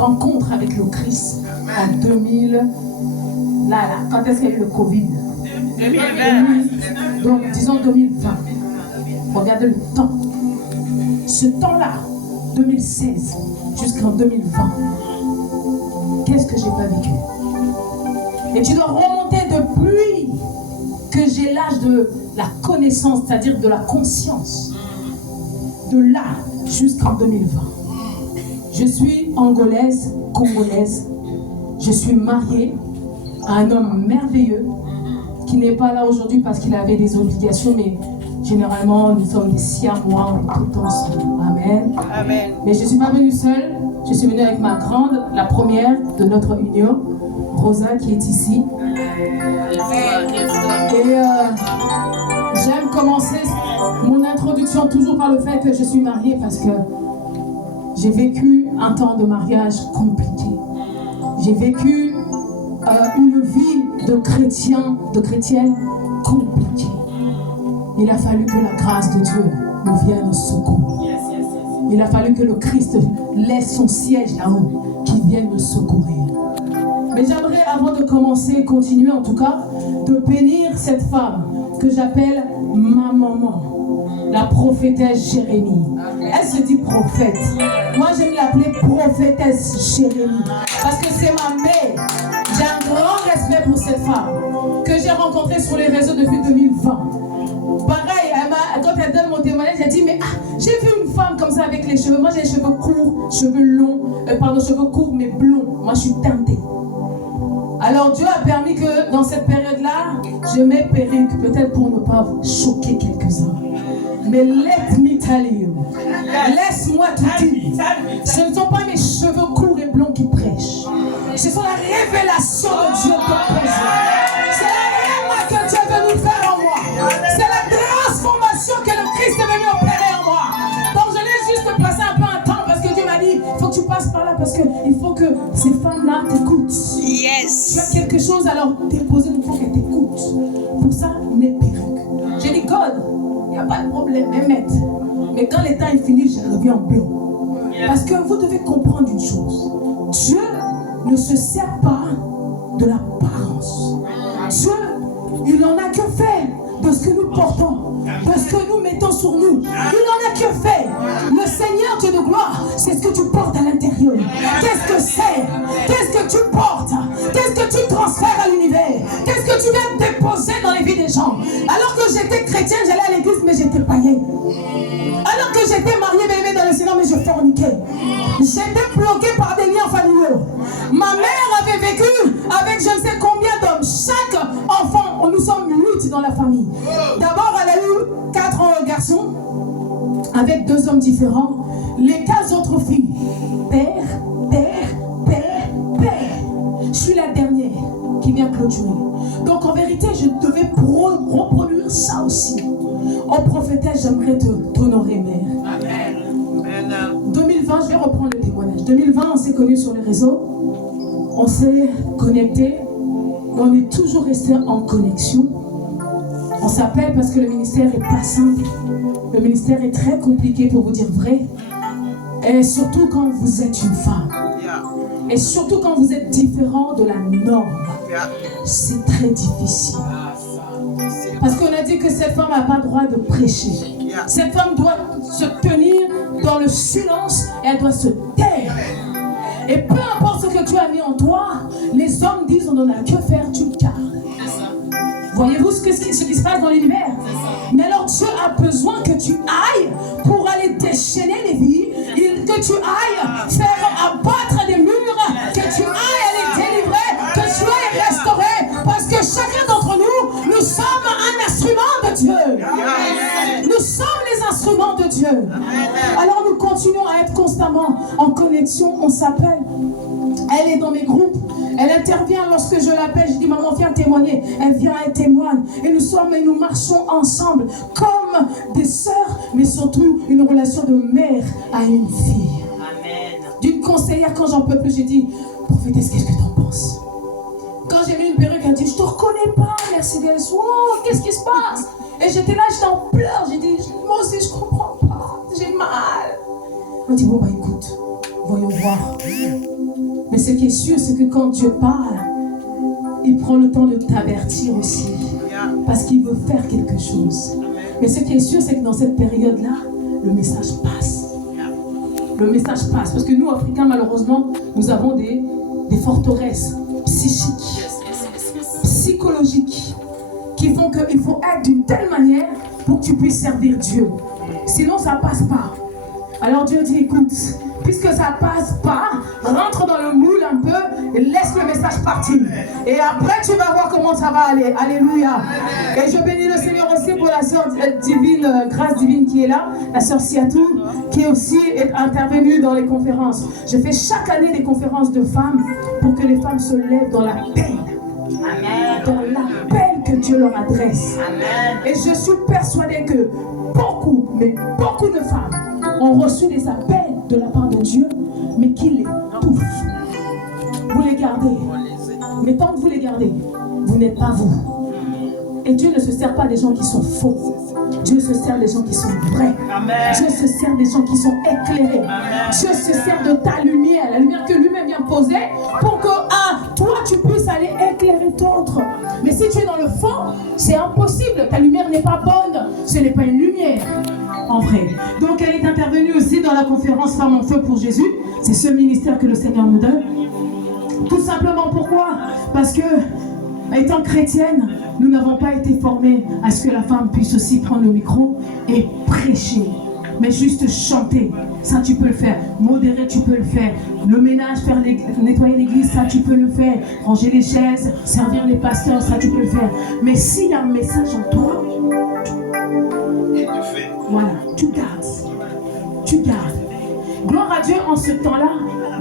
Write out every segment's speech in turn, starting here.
rencontre avec le Christ en 2000. Quand est-ce qu'il y a eu le Covid? 2020. Donc, disons 2020. Regardez le temps. Ce temps-là, 2016 jusqu'en 2020, qu'est-ce que j'ai pas vécu? Et tu dois remonter depuis que j'ai l'âge de la connaissance, c'est-à-dire de la conscience. De là jusqu'en 2020. Je suis angolaise, congolaise. Je suis mariée à un homme merveilleux qui n'est pas là aujourd'hui parce qu'il avait des obligations, mais généralement nous sommes des siamois, on est tout le temps ensemble. Amen. Amen. Mais je ne suis pas venue seule, je suis venue avec ma grande, la première de notre union, Rosa, qui est ici. Et j'aime commencer mon introduction toujours par le fait que je suis mariée parce que j'ai vécu un temps de mariage compliqué. J'ai vécu une vie de chrétienne compliquée. Il a fallu que la grâce de Dieu nous vienne au secours. Il a fallu que le Christ laisse son siège là-haut, qu'il vienne me secourir. Mais j'aimerais, avant de commencer, continuer en tout cas, de bénir cette femme que j'appelle ma maman, la prophétesse Jérémie. Elle se dit prophète. Moi, j'aime l'appeler prophétesse Jérémie parce que c'est ma mère. J'ai un grand respect pour cette femme que j'ai rencontrée sur les réseaux depuis 2020. Pareil, quand elle donne mon témoignage, elle dit, mais j'ai vu une femme comme ça avec les cheveux. Moi, j'ai les cheveux courts, cheveux longs, cheveux courts mais blonds. Moi, je suis teintée. Alors, Dieu a permis que dans cette période-là, je mets perruque, peut-être pour ne pas choquer quelques-uns. Mais let me tell you, laisse-moi te dire, ce ne sont pas mes cheveux courts et blonds qui prêchent. Ce sont la révélation de Dieu qui prêche. C'est la révélation que Dieu veut nous faire en moi. C'est la transformation que le Christ est venu opérer en moi. Donc je l'ai juste passé un peu un temps parce que Dieu m'a dit, il faut que tu passes par là parce qu'il faut que ces femmes-là t'écoutent. Yes. Tu as quelque chose à leur déposer, il faut qu'elles t'écoutent. Pour ça, mes perruques. J'ai dit, God, il n'y a pas de problème, mais quand le temps est fini, je reviens en blond. Parce que vous devez comprendre une chose. Dieu ne se sert pas de l'apparence. Dieu, il n'en a que faire de ce que nous portons, de ce que nous mettons sur nous. Il n'en a que faire. Le Seigneur Dieu de gloire, c'est ce que tu portes à l'intérieur. Qu'est-ce que c'est? Qu'est-ce que tu portes? Qu'est-ce que tu transfères à l'univers? Qu'est-ce que tu viens déposer dans les vies des gens? Alors que j'étais chrétienne, j'allais à l'église, mais j'étais païenne. Alors que j'étais mariée, bébé dans le Seigneur, mais je forniquais. J'étais bloquée par des liens familiaux. Ma mère avait vécu avec je ne sais combien d'hommes. Chaque enfant, nous sommes 8 dans la famille. D'abord, elle a eu 4 garçons avec 2 hommes différents. Les 4 autres filles, père. Je suis la dernière qui vient clôturer. Donc en vérité, je devais reproduire ça aussi. Oh prophétesse, j'aimerais t'honorer, mère. Amen. 2020, je vais reprendre le témoignage. 2020, on s'est connus sur les réseaux. On s'est connectés. On est toujours resté en connexion. On s'appelle parce que le ministère n'est pas simple. Le ministère est très compliqué, pour vous dire vrai. Et surtout quand vous êtes une femme. Et surtout quand vous êtes différent de la norme. C'est très difficile. Parce qu'on a dit que cette femme n'a pas le droit de prêcher. Cette femme doit se tenir dans le silence et elle doit se taire. Et peu importe ce que Dieu a mis en toi, les hommes disent on n'en a que faire, tu le gardes. Voyez-vous ce qui se passe dans l'univers? Mais alors Dieu a besoin que tu ailles pour aller déchaîner les vies, que tu ailles faire abattre des murs, que tu ailles aller délivrer, que tu ailles restaurer. Parce que chacun d'entre nous, nous sommes un instrument de Dieu. Nous sommes les instruments de Dieu. Alors nous continuons à être constamment en connexion, on s'appelle. Elle est dans mes groupes. Elle intervient lorsque je l'appelle. Je dis maman viens témoigner. Elle vient, elle témoigne. Et nous marchons ensemble comme des sœurs, mais surtout une relation de mère à une fille. Amen. D'une conseillère quand j'en peux plus, j'ai dit prophétesse, qu'est-ce que tu en penses? Quand j'ai mis une perruque, elle dit je te reconnais pas, Mercedes. Oh, qu'est-ce qui se passe? Et j'étais là, j'étais en pleurs. J'ai dit moi aussi je comprends pas. J'ai mal. Elle m'a dit bon bah écoute, voyons voir. Mais ce qui est sûr, c'est que quand Dieu parle, il prend le temps de t'avertir aussi. Parce qu'il veut faire quelque chose. Mais ce qui est sûr, c'est que dans cette période-là, le message passe. Le message passe. Parce que nous, Africains, malheureusement, nous avons des forteresses psychiques, psychologiques, qui font qu'il faut être d'une telle manière pour que tu puisses servir Dieu. Sinon, ça ne passe pas. Alors Dieu dit, écoute, puisque ça ne passe pas, rentre dans le moule un peu et laisse le message partir. Et après, tu vas voir comment ça va aller. Alléluia. Et je bénis le Seigneur aussi pour la sœur divine, grâce divine qui est là, la sœur Siatou, qui est aussi intervenue dans les conférences. Je fais chaque année des conférences de femmes pour que les femmes se lèvent dans l'appel. Dans l'appel que Dieu leur adresse. Et je suis persuadée que beaucoup, mais beaucoup de femmes ont reçu des appels de la part de Dieu, mais qui les touchent. Vous les gardez. Mais tant que vous les gardez, vous n'êtes pas vous. Et Dieu ne se sert pas des gens qui sont faux. Dieu se sert des gens qui sont vrais. Dieu se sert des gens qui sont éclairés. Dieu se sert de ta lumière, la lumière que lui-même vient poser, pour que toi tu puisses aller éclairer d'autres. Mais si tu es dans le fond, c'est impossible. Ta lumière n'est pas bonne. Ce n'est pas une lumière en vrai. Donc elle est intervenue aussi dans la conférence Femmes en feu pour Jésus. C'est ce ministère que le Seigneur nous donne. Tout simplement pourquoi? Parce que, étant chrétienne, nous n'avons pas été formés à ce que la femme puisse aussi prendre le micro et prêcher. Mais juste chanter, ça tu peux le faire. Modérer, tu peux le faire. Le ménage, nettoyer l'église, ça tu peux le faire. Ranger les chaises, servir les pasteurs, ça tu peux le faire. Mais s'il y a un message en toi, voilà, tu gardes. Tu gardes. Gloire à Dieu, en ce temps-là,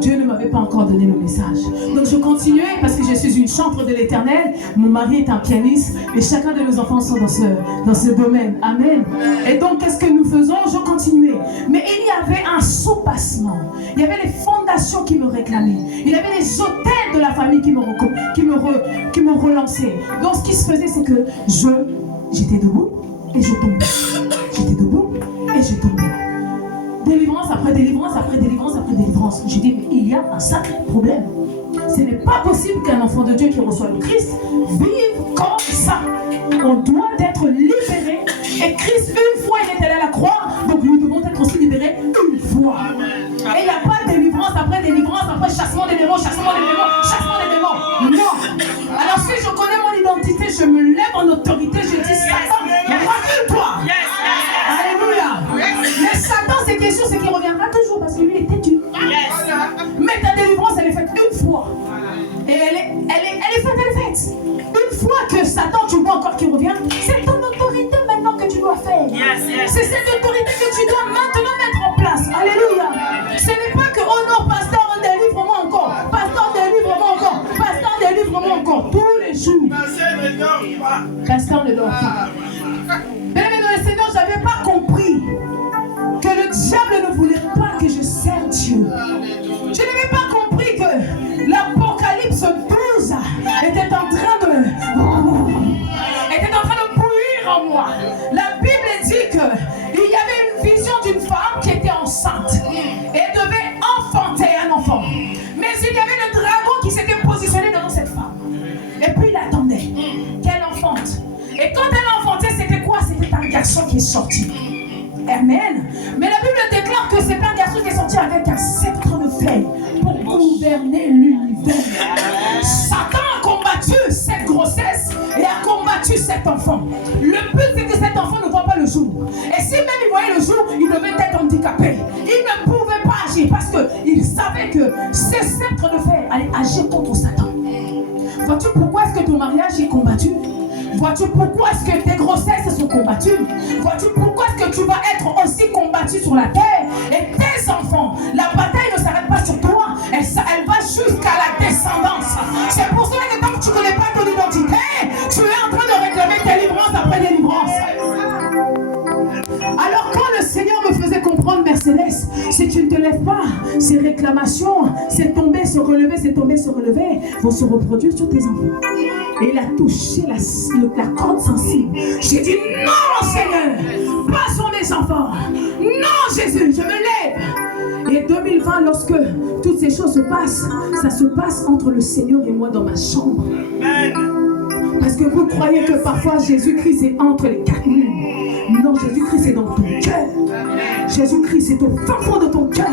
Dieu ne m'avait pas encore donné le message. Donc je continuais parce que je suis une chantre de l'Éternel. Mon mari est un pianiste et chacun de nos enfants sont dans ce domaine. Amen. Et donc qu'est-ce que nous faisons? Je continuais. Mais il y avait un sous-passement. Il y avait les fondations qui me réclamaient. Il y avait les hôtels de la famille qui me relançaient. Donc ce qui se faisait, c'est que j'étais debout et je tombais. J'étais debout et je tombais. Délivrance après délivrance après délivrance après délivrance. Je dis, mais il y a un sacré problème. Ce n'est pas possible qu'un enfant de Dieu qui reçoit le Christ vive comme ça. On doit être libéré. Et Christ, une fois, il est allé à la croix. Donc nous devons être aussi libérés une fois. Et il n'y a pas de délivrance après chassement des démons, chassement des démons, chassement des démons. Non. Alors si je connais mon identité, je me lève en autorité, je dis, Satan, recule-toi. Alléluia. Mais Satan, c'est quelque chose, c'est qu'il reviendra toujours parce que lui est têtu. Mais ta délivrance, elle est faite une fois. Et elle est faite. Une fois que Satan, tu vois encore qu'il revient, c'est ton autorité maintenant que tu dois faire. C'est cette autorité que tu dois maintenant mettre en place. Alléluia. Ce n'est pas que, oh non, pasteur, délivre-moi encore. Pasteur, délivre-moi encore. Pasteur, délivre-moi encore. Tous les jours. Pasteur ne dort pas. Mais le Seigneur, je n'avais pas compris que le diable ne voulait pas que je serve Dieu. Je n'avais pas compris que l'Apocalypse 12 était en train de bouillir en moi. La Bible dit qu'il y avait une vision d'une femme qui était enceinte et devait enfanter un enfant. Mais il y avait le dragon qui s'était positionné devant cette femme. Et puis il attendait qu'elle enfante. Et quand elle enfantait, c'était quoi? C'était un garçon qui est sorti. Amen. Mais la Bible déclare que c'est un garçon qui est sorti avec un sceptre de fer pour gouverner l'univers. Satan a combattu cette grossesse et a combattu cet enfant. Le but, c'est que cet enfant ne voit pas le jour. Et si même il voyait le jour, il devait être handicapé. Il ne pouvait pas agir parce qu'il savait que ce sceptre de fer allait agir contre Satan. Vois-tu pourquoi est-ce que ton mariage est combattu? Vois-tu pourquoi est-ce que tes grossesses sont combattues? Vois-tu pourquoi est-ce que tu vas être aussi combattu sur la terre? Et tes enfants, la bataille ne s'arrête pas sur toi, elle va jusqu'à la descendance. C'est pour cela que tant que tu ne connais pas ton identité, tu es en train de réclamer délivrance après délivrance. Alors quand le Seigneur me faisait comprendre, Mère Céleste, si tu ne te lèves pas, ces réclamations, c'est tomber, se relever, c'est tomber, se relever, vont se reproduire sur tes enfants. Et il a touché la corde sensible. J'ai dit non, Seigneur, pas sur mes enfants. Non, Jésus, je me lève. Et 2020, lorsque toutes ces choses se passent, ça se passe entre le Seigneur et moi dans ma chambre. Parce que vous croyez que parfois Jésus-Christ est entre les quatre murs. Non, Jésus-Christ est dans ton cœur. Jésus-Christ est au fin fond de ton cœur.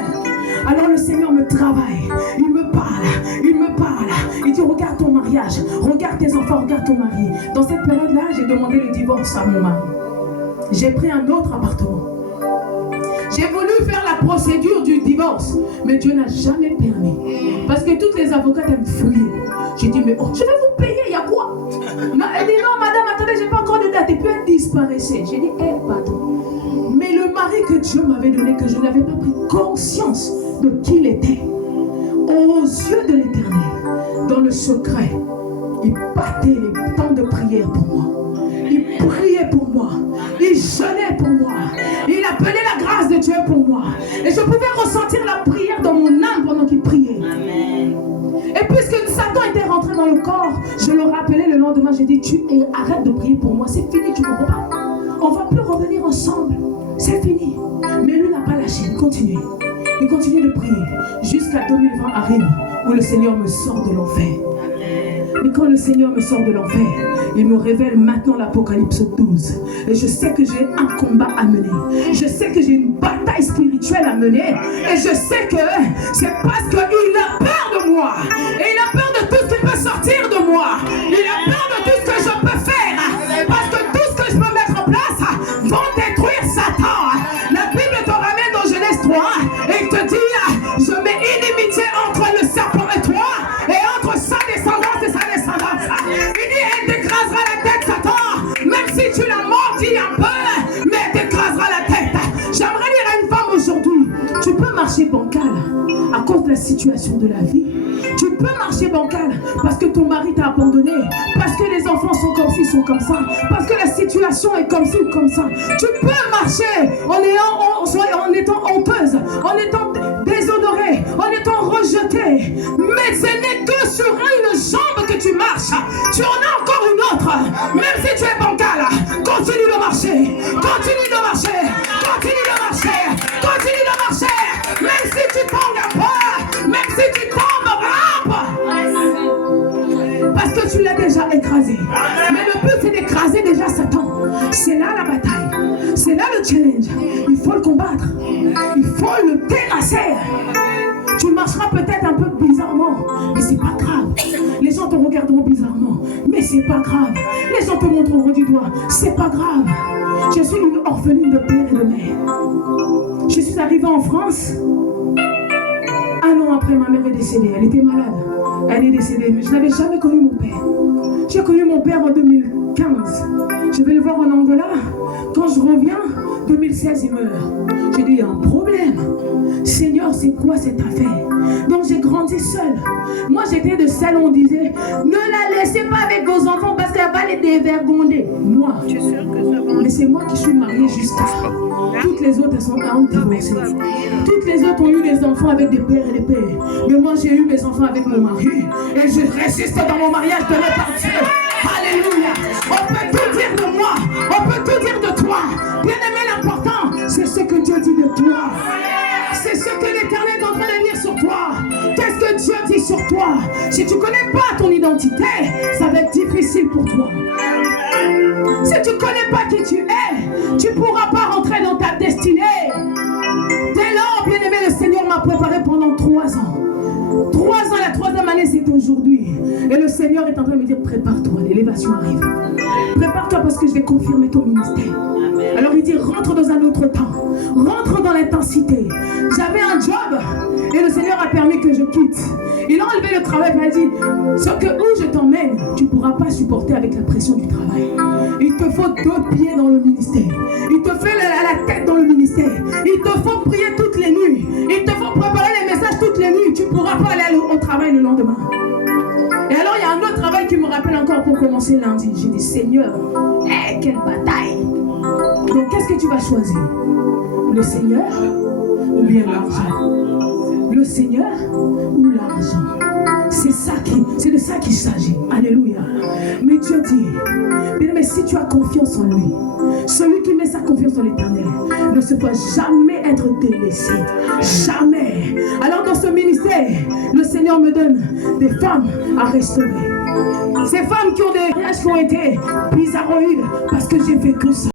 Alors le Seigneur me travaille. Il me parle. Il me parle. Il dit, regarde ton mariage. Regarde tes enfants. Regarde ton mari. Dans cette période-là, j'ai demandé le divorce à mon mari. J'ai pris un autre appartement. J'ai voulu faire la procédure du divorce, mais Dieu n'a jamais permis. Parce que toutes les avocates aiment fouiller. J'ai dit, mais oh, je vais vous payer, il y a quoi? Elle dit, non, madame, attendez, j'ai pas encore de date. Et puis elle disparaissait. J'ai dit, pardon. Mais le mari que Dieu m'avait donné, que je n'avais pas pris conscience de qui il était, aux yeux de l'Éternel, dans le secret, il battait les temps de prière pour moi. Il priait pour moi. Il jeûnait pour moi. Il appelait la grâce de Dieu pour moi. Et je pouvais ressentir la prière dans mon âme pendant qu'il priait. Amen. Et puisque Satan était rentré dans le corps, je le rappelais le lendemain. J'ai dit, arrête de prier pour moi. C'est fini, tu comprends pas? On ne va plus revenir ensemble. C'est fini. Mais lui n'a pas lâché. Il continue. Il continue de prier. Jusqu'à 2020 arrive, où le Seigneur me sort de l'enfer. Et quand le Seigneur me sort de l'enfer, il me révèle maintenant l'Apocalypse 12. Et je sais que j'ai un combat à mener. Je sais que j'ai une bataille spirituelle à mener. Et je sais que c'est parce qu'il a peur de moi. Et il a peur de tout ce qui peut sortir de moi. Il a peur de tout ce que je peux faire. Parce que tout ce que je peux mettre en place vont détruire Satan. La Bible te ramène dans Genèse 3 et il te dit, je mets inimitié entre le serpent et toi et entre sa descendance et sa descendance. Il dit, elle t'écrasera la tête, Satan, même si tu l'as mordi un peu, mais elle t'écrasera la tête. J'aimerais dire à une femme aujourd'hui, tu peux marcher bancal à cause de la situation de la vie. Tu peux marcher bancal parce que ton mari t'a abandonné, parce que les enfants sont comme ci, sont comme ça, parce que la situation est comme ci ou comme ça. Tu peux marcher en étant honteuse, en étant déshonorée, en étant rejetée. Mais ce n'est que sur une jambe que tu marches. Tu en as encore une autre. Même si tu es bancal, continue de marcher. Continue de marcher. Continue de marcher. Continue de marcher. Même si tu tombes un peu, même si tu tombes, rampe. Parce que tu l'as déjà écrasé. Mais le but c'est d'écraser déjà Satan. C'est là la bataille. C'est là le challenge. Il faut le combattre. Il faut le terrasser. Tu marcheras peut-être un peu bizarrement, mais c'est pas grave. Les gens te regarderont bizarrement, mais c'est pas grave. Les gens te montreront du doigt, c'est pas grave. Je suis une orpheline de père et de mère. Je suis arrivée en France. Un an après, ma mère est décédée. Elle était malade. Elle est décédée, mais je n'avais jamais connu mon père. J'ai connu mon père en 2015. Je vais le voir en Angola. Quand je reviens, 2016, il meurt. J'ai dit, il y a un problème. Seigneur, c'est quoi cette affaire? Donc j'ai grandi seule. Moi, j'étais de celle où on disait, ne la laissez pas avec vos enfants parce qu'elle va les dévergonder. Moi. Mais c'est moi qui suis mariée jusqu'à. Toutes les autres, elles sont divorcées. Toutes les autres ont eu des enfants avec des pères et des pères. Mais moi, j'ai eu mes enfants avec mon mari. Et je résiste dans mon mariage de par Dieu. Alléluia. On peut tout dire de moi. On peut tout dire de toi. Bien aimé, l'important, c'est ce que Dieu dit de toi. C'est ce que l'Éternel est en train de dire sur toi. Qu'est-ce que Dieu dit sur toi? Si tu ne connais pas ton identité, ça va être difficile pour toi. Si tu ne connais pas qui tu es, tu ne pourras pas rentrer dans ta destinée. Dès lors, bien aimé, le Seigneur m'a préparé pendant 3 ans. 3 ans, la 3e année, c'est aujourd'hui. Et le Seigneur est en train de me dire, prépare-toi, l'élévation arrive. Prépare-toi parce que je vais confirmer ton ministère. Alors il dit, rentre dans un autre temps. Rentre dans l'intensité. J'avais un job et le Seigneur a permis que je quitte. Il a enlevé le travail et il m'a dit, ce que où je t'emmène, tu ne pourras pas supporter avec la pression du travail. Il te faut 2 pieds dans le ministère. Il te fait la tête dans le ministère. Il te faut prier toutes les nuits. Il te faut préparer les messages toutes les nuits. Tu ne pourras pas aller au travail le lendemain. Et alors il y a un autre travail qui me rappelle encore pour commencer lundi. J'ai dit, Seigneur, quelle bataille. Donc qu'est-ce que tu vas choisir? Le Seigneur ou bien l'argent? Le Seigneur ou l'argent? C'est de ça qu'il s'agit. Alléluia. Mais Dieu dit, mais si tu as confiance en lui, celui qui met sa confiance en l'Éternel ne se doit jamais être délaissée. Jamais. Alors dans ce ministère, le Seigneur me donne des femmes à restaurer. Ces femmes qui ont des mariages qui ont été bizarroïdes parce que j'ai vécu ça.